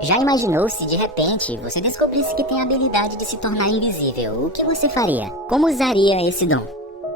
Já imaginou se de repente você descobrisse que tem a habilidade de se tornar invisível? O que você faria? Como usaria esse dom?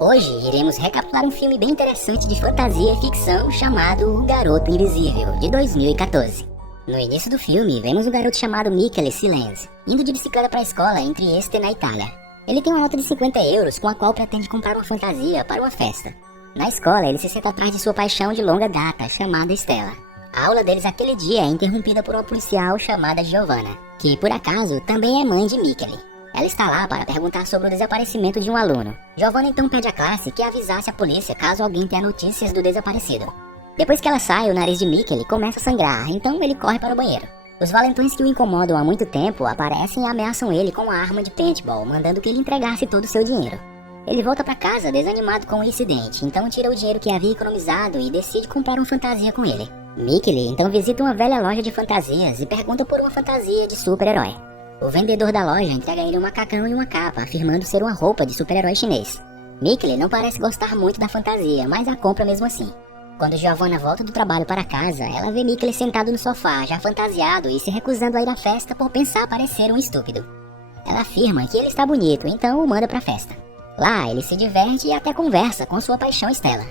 Hoje iremos recapitular um filme bem interessante de fantasia e ficção chamado O Garoto Invisível, de 2014. No início do filme, vemos um garoto chamado Michele Silenzi, indo de bicicleta para a escola em Trieste, na Itália. Ele tem uma nota de 50 euros com a qual pretende comprar uma fantasia para uma festa. Na escola, ele se senta atrás de sua paixão de longa data, chamada Stella. A aula deles aquele dia é interrompida por uma policial chamada Giovanna, que por acaso também é mãe de Michele. Ela está lá para perguntar sobre o desaparecimento de um aluno. Giovanna então pede à classe que avisasse a polícia caso alguém tenha notícias do desaparecido. Depois que ela sai, o nariz de Michele começa a sangrar, então ele corre para o banheiro. Os valentões que o incomodam há muito tempo aparecem e ameaçam ele com uma arma de paintball, mandando que ele entregasse todo o seu dinheiro. Ele volta para casa desanimado com o incidente, então tira o dinheiro que havia economizado e decide comprar uma fantasia com ele. Michele então visita uma velha loja de fantasias e pergunta por uma fantasia de super-herói. O vendedor da loja entrega a ele um macacão e uma capa, afirmando ser uma roupa de super-herói chinês. Michele não parece gostar muito da fantasia, mas a compra mesmo assim. Quando Giovanna volta do trabalho para casa, ela vê Michele sentado no sofá, já fantasiado e se recusando a ir à festa por pensar parecer um estúpido. Ela afirma que ele está bonito, então o manda para a festa. Lá, ele se diverte e até conversa com sua paixão Stella.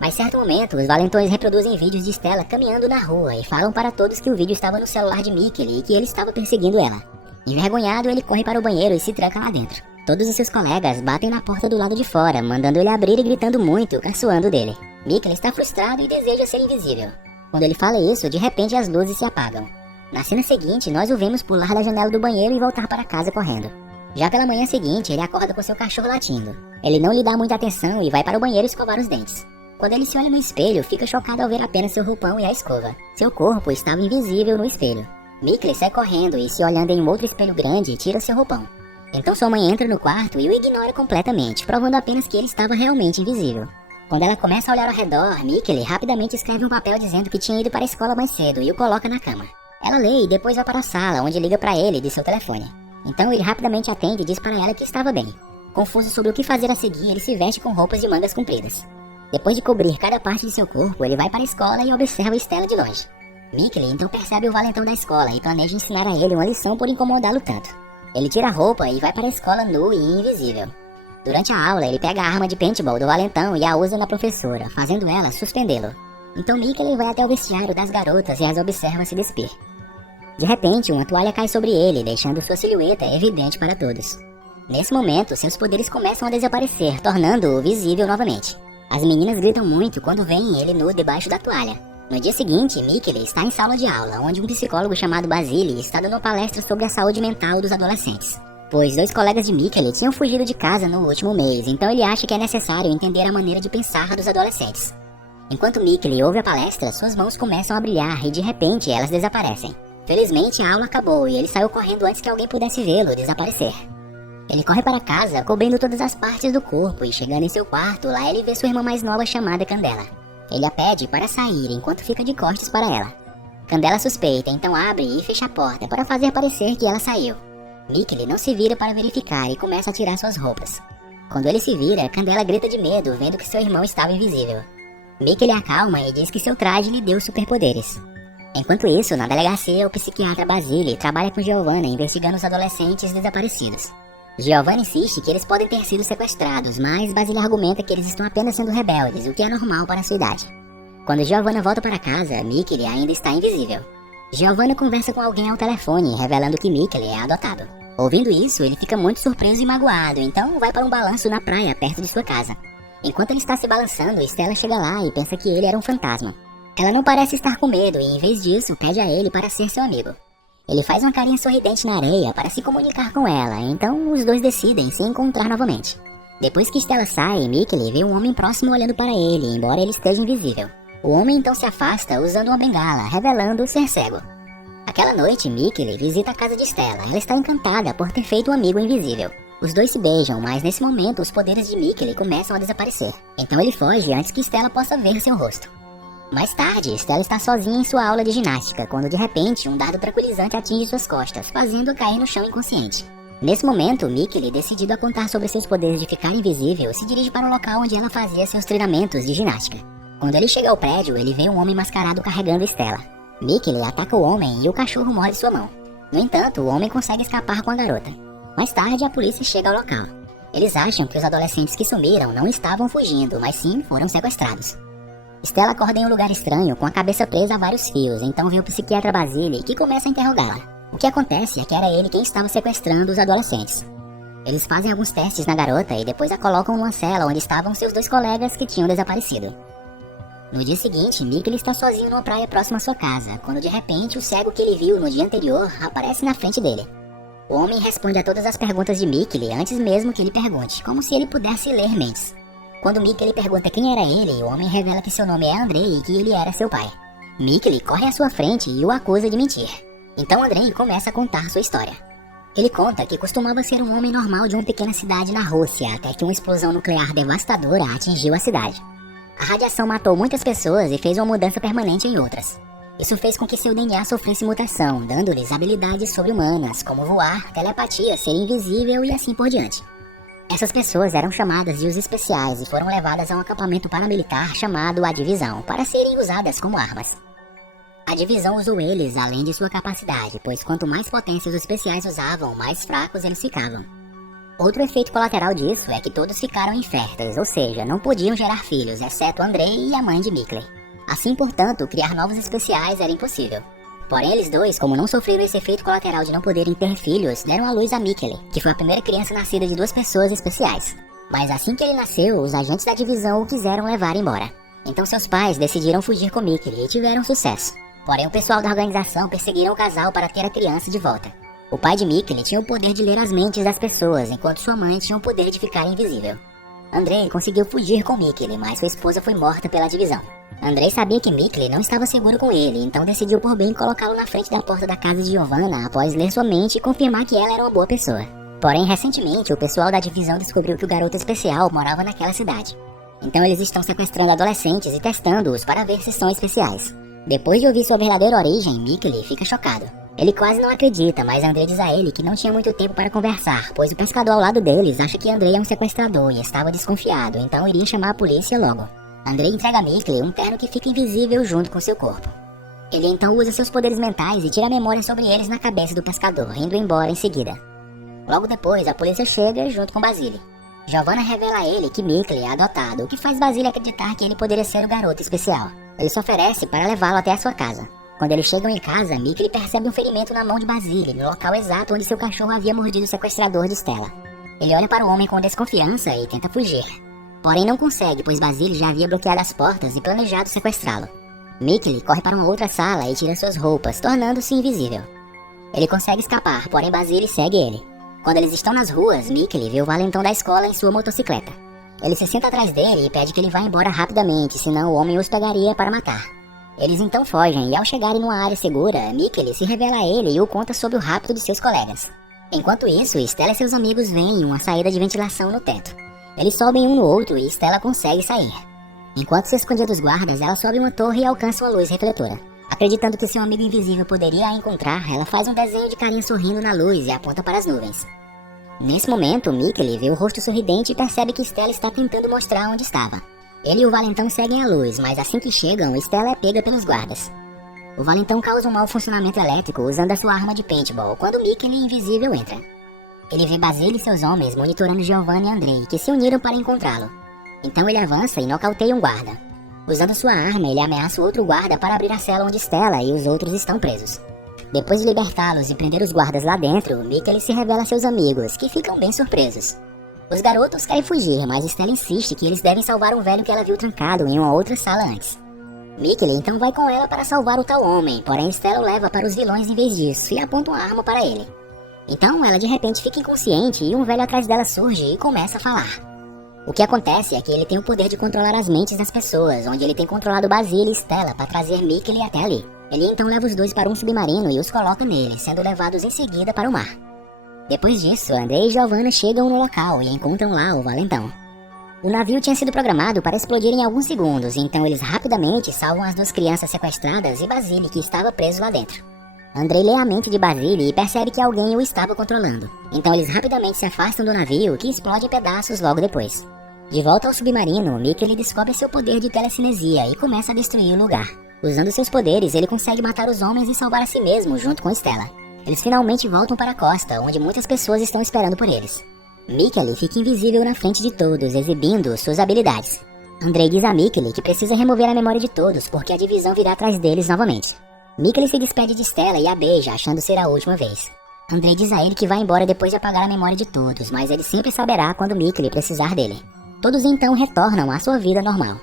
Mas certo momento, os valentões reproduzem vídeos de Stella caminhando na rua e falam para todos que o vídeo estava no celular de Michele e que ele estava perseguindo ela. Envergonhado, ele corre para o banheiro e se tranca lá dentro. Todos os seus colegas batem na porta do lado de fora, mandando ele abrir e gritando muito, caçoando dele. Michele está frustrado e deseja ser invisível. Quando ele fala isso, de repente as luzes se apagam. Na cena seguinte, nós o vemos pular da janela do banheiro e voltar para casa correndo. Já pela manhã seguinte, ele acorda com seu cachorro latindo. Ele não lhe dá muita atenção e vai para o banheiro escovar os dentes. Quando ele se olha no espelho, fica chocado ao ver apenas seu roupão e a escova. Seu corpo estava invisível no espelho. Michele sai correndo e, se olhando em um outro espelho grande, tira seu roupão. Então sua mãe entra no quarto e o ignora completamente, provando apenas que ele estava realmente invisível. Quando ela começa a olhar ao redor, Michele rapidamente escreve um papel dizendo que tinha ido para a escola mais cedo e o coloca na cama. Ela lê e depois vai para a sala, onde liga para ele de seu telefone. Então ele rapidamente atende e diz para ela que estava bem. Confuso sobre o que fazer a seguir, ele se veste com roupas de mangas compridas. Depois de cobrir cada parte de seu corpo, ele vai para a escola e observa Stella de longe. Michele então percebe o valentão da escola e planeja ensinar a ele uma lição por incomodá-lo tanto. Ele tira a roupa e vai para a escola nu e invisível. Durante a aula, ele pega a arma de paintball do valentão e a usa na professora, fazendo ela suspendê-lo. Então Michele vai até o vestiário das garotas e as observa se despir. De repente, uma toalha cai sobre ele, deixando sua silhueta evidente para todos. Nesse momento, seus poderes começam a desaparecer, tornando-o visível novamente. As meninas gritam muito quando veem ele nu debaixo da toalha. No dia seguinte, Michele está em sala de aula, onde um psicólogo chamado Basile está dando uma palestra sobre a saúde mental dos adolescentes. Pois 2 colegas de Michele tinham fugido de casa no último mês, então ele acha que é necessário entender a maneira de pensar dos adolescentes. Enquanto Michele ouve a palestra, suas mãos começam a brilhar e de repente elas desaparecem. Felizmente a aula acabou e ele saiu correndo antes que alguém pudesse vê-lo desaparecer. Ele corre para casa, cobrindo todas as partes do corpo e chegando em seu quarto, lá ele vê sua irmã mais nova chamada Candela. Ele a pede para sair enquanto fica de costas para ela. Candela suspeita, então abre e fecha a porta para fazer parecer que ela saiu. Michele não se vira para verificar e começa a tirar suas roupas. Quando ele se vira, Candela grita de medo, vendo que seu irmão estava invisível. Michele acalma e diz que seu traje lhe deu superpoderes. Enquanto isso, na delegacia, o psiquiatra Basile trabalha com Giovanna investigando os adolescentes desaparecidos. Giovanna insiste que eles podem ter sido sequestrados, mas Basile argumenta que eles estão apenas sendo rebeldes, o que é normal para sua idade. Quando Giovanna volta para casa, Michele ainda está invisível. Giovanna conversa com alguém ao telefone, revelando que Michele é adotado. Ouvindo isso, ele fica muito surpreso e magoado, então vai para um balanço na praia, perto de sua casa. Enquanto ele está se balançando, Stella chega lá e pensa que ele era um fantasma. Ela não parece estar com medo e, em vez disso, pede a ele para ser seu amigo. Ele faz uma carinha sorridente na areia para se comunicar com ela, então os dois decidem se encontrar novamente. Depois que Stella sai, Michele vê um homem próximo olhando para ele, embora ele esteja invisível. O homem então se afasta usando uma bengala, revelando ser cego. Aquela noite, Michele visita a casa de Stella. Ela está encantada por ter feito um amigo invisível. Os dois se beijam, mas nesse momento os poderes de Michele começam a desaparecer. Então ele foge antes que Stella possa ver seu rosto. Mais tarde, Stella está sozinha em sua aula de ginástica, quando de repente um dardo tranquilizante atinge suas costas, fazendo-a cair no chão inconsciente. Nesse momento, Michele, decidido a contar sobre seus poderes de ficar invisível, se dirige para o local onde ela fazia seus treinamentos de ginástica. Quando ele chega ao prédio, ele vê um homem mascarado carregando Stella. Mickey ataca o homem e o cachorro morde sua mão. No entanto, o homem consegue escapar com a garota. Mais tarde, a polícia chega ao local. Eles acham que os adolescentes que sumiram não estavam fugindo, mas sim foram sequestrados. Stella acorda em um lugar estranho, com a cabeça presa a vários fios, então vê o psiquiatra Basile, que começa a interrogá-la. O que acontece é que era ele quem estava sequestrando os adolescentes. Eles fazem alguns testes na garota e depois a colocam numa cela onde estavam seus 2 colegas que tinham desaparecido. No dia seguinte, Mickey está sozinho numa praia próxima à sua casa, quando de repente o cego que ele viu no dia anterior aparece na frente dele. O homem responde a todas as perguntas de Mickey antes mesmo que ele pergunte, como se ele pudesse ler mentes. Quando Mickey lhe pergunta quem era ele, o homem revela que seu nome é Andrei e que ele era seu pai. Mickey corre à sua frente e o acusa de mentir. Então Andrei começa a contar sua história. Ele conta que costumava ser um homem normal de uma pequena cidade na Rússia, até que uma explosão nuclear devastadora atingiu a cidade. A radiação matou muitas pessoas e fez uma mudança permanente em outras. Isso fez com que seu DNA sofresse mutação, dando-lhes habilidades sobre-humanas, como voar, telepatia, ser invisível e assim por diante. Essas pessoas eram chamadas de os especiais e foram levadas a um acampamento paramilitar chamado A Divisão, para serem usadas como armas. A Divisão usou eles além de sua capacidade, pois quanto mais potência os especiais usavam, mais fracos eles ficavam. Outro efeito colateral disso é que todos ficaram inférteis, ou seja, não podiam gerar filhos, exceto Andrei e a mãe de Mickey. Assim, portanto, criar novos especiais era impossível. Porém, eles dois, como não sofreram esse efeito colateral de não poderem ter filhos, deram à luz a Mickey, que foi a primeira criança nascida de 2 pessoas especiais. Mas assim que ele nasceu, os agentes da divisão o quiseram levar embora. Então seus pais decidiram fugir com Mickey e tiveram sucesso. Porém, o pessoal da organização perseguiram o casal para ter a criança de volta. O pai de Mickey tinha o poder de ler as mentes das pessoas, enquanto sua mãe tinha o poder de ficar invisível. Andrei conseguiu fugir com Mickey, mas sua esposa foi morta pela divisão. Andrei sabia que Mickey não estava seguro com ele, então decidiu por bem colocá-lo na frente da porta da casa de Giovanna após ler sua mente e confirmar que ela era uma boa pessoa. Porém, recentemente, o pessoal da divisão descobriu que o garoto especial morava naquela cidade. Então eles estão sequestrando adolescentes e testando-os para ver se são especiais. Depois de ouvir sua verdadeira origem, Mickey fica chocado. Ele quase não acredita, mas Andrei diz a ele que não tinha muito tempo para conversar, pois o pescador ao lado deles acha que Andrei é um sequestrador e estava desconfiado, então iria chamar a polícia logo. Andrei entrega a Mickey um terno que fica invisível junto com seu corpo. Ele então usa seus poderes mentais e tira a memória sobre eles na cabeça do pescador, indo embora em seguida. Logo depois, a polícia chega junto com Basile. Giovanna revela a ele que Mickey é adotado, o que faz Basile acreditar que ele poderia ser o garoto especial. Ele se oferece para levá-lo até a sua casa. Quando eles chegam em casa, Mickey percebe um ferimento na mão de Basile, no local exato onde seu cachorro havia mordido o sequestrador de Stella. Ele olha para o homem com desconfiança e tenta fugir. Porém não consegue, pois Basile já havia bloqueado as portas e planejado sequestrá-lo. Mickey corre para uma outra sala e tira suas roupas, tornando-se invisível. Ele consegue escapar, porém Basile segue ele. Quando eles estão nas ruas, Mickey vê o valentão da escola em sua motocicleta. Ele se senta atrás dele e pede que ele vá embora rapidamente, senão o homem os pegaria para matar. Eles então fogem e ao chegarem numa área segura, Mickey se revela a ele e o conta sobre o rapto de seus colegas. Enquanto isso, Stella e seus amigos veem uma saída de ventilação no teto. Eles sobem um no outro e Stella consegue sair. Enquanto se escondia dos guardas, ela sobe uma torre e alcança uma luz refletora. Acreditando que seu amigo invisível poderia a encontrar, ela faz um desenho de carinha sorrindo na luz e aponta para as nuvens. Nesse momento, Mickey vê o rosto sorridente e percebe que Stella está tentando mostrar onde estava. Ele e o valentão seguem a luz, mas assim que chegam, Stella é pega pelos guardas. O valentão causa um mau funcionamento elétrico usando a sua arma de paintball, quando Mickey, invisível, entra. Ele vê Basile e seus homens monitorando Giovanna e Andrei, que se uniram para encontrá-lo. Então ele avança e nocauteia um guarda. Usando sua arma, ele ameaça o outro guarda para abrir a cela onde Stella e os outros estão presos. Depois de libertá-los e prender os guardas lá dentro, Mickey se revela a seus amigos, que ficam bem surpresos. Os garotos querem fugir, mas Stella insiste que eles devem salvar um velho que ela viu trancado em uma outra sala antes. Mickey então vai com ela para salvar o tal homem, porém Stella o leva para os vilões em vez disso e aponta uma arma para ele. Então ela de repente fica inconsciente e um velho atrás dela surge e começa a falar. O que acontece é que ele tem o poder de controlar as mentes das pessoas, onde ele tem controlado Basile e Stella para trazer Mickey até ali. Ele então leva os dois para um submarino e os coloca nele, sendo levados em seguida para o mar. Depois disso, Andrei e Giovanna chegam no local e encontram lá o valentão. O navio tinha sido programado para explodir em alguns segundos, então eles rapidamente salvam as 2 crianças sequestradas e Basile, que estava preso lá dentro. Andrei lê a mente de Basile e percebe que alguém o estava controlando. Então eles rapidamente se afastam do navio, que explode em pedaços logo depois. De volta ao submarino, Mickey descobre seu poder de telecinesia e começa a destruir o lugar. Usando seus poderes, ele consegue matar os homens e salvar a si mesmo junto com Stella. Eles finalmente voltam para a costa, onde muitas pessoas estão esperando por eles. Mikkeli fica invisível na frente de todos, exibindo suas habilidades. Andrei diz a Mikkeli que precisa remover a memória de todos, porque a divisão virá atrás deles novamente. Mikkeli se despede de Stella e a beija, achando ser a última vez. Andrei diz a ele que vai embora depois de apagar a memória de todos, mas ele sempre saberá quando Mikkeli precisar dele. Todos então retornam à sua vida normal.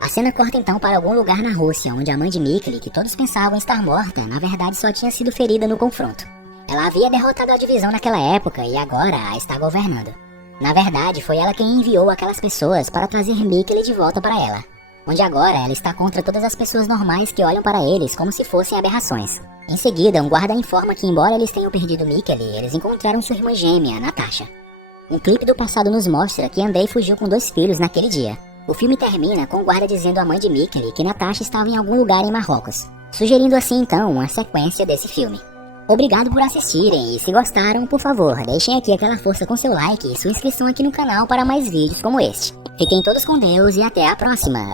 A cena corta então para algum lugar na Rússia, onde a mãe de Mikkeli, que todos pensavam estar morta, na verdade só tinha sido ferida no confronto. Ela havia derrotado a divisão naquela época e agora a está governando. Na verdade, foi ela quem enviou aquelas pessoas para trazer Mikkeli de volta para ela, onde agora ela está contra todas as pessoas normais que olham para eles como se fossem aberrações. Em seguida, um guarda informa que embora eles tenham perdido Mikkeli, eles encontraram sua irmã gêmea, Natasha. Um clipe do passado nos mostra que Andrei fugiu com 2 filhos naquele dia. O filme termina com o guarda dizendo à mãe de Mikkeli que Natasha estava em algum lugar em Marrocos, sugerindo assim então uma sequência desse filme. Obrigado por assistirem e se gostaram, por favor, deixem aqui aquela força com seu like e sua inscrição aqui no canal para mais vídeos como este. Fiquem todos com Deus e até a próxima!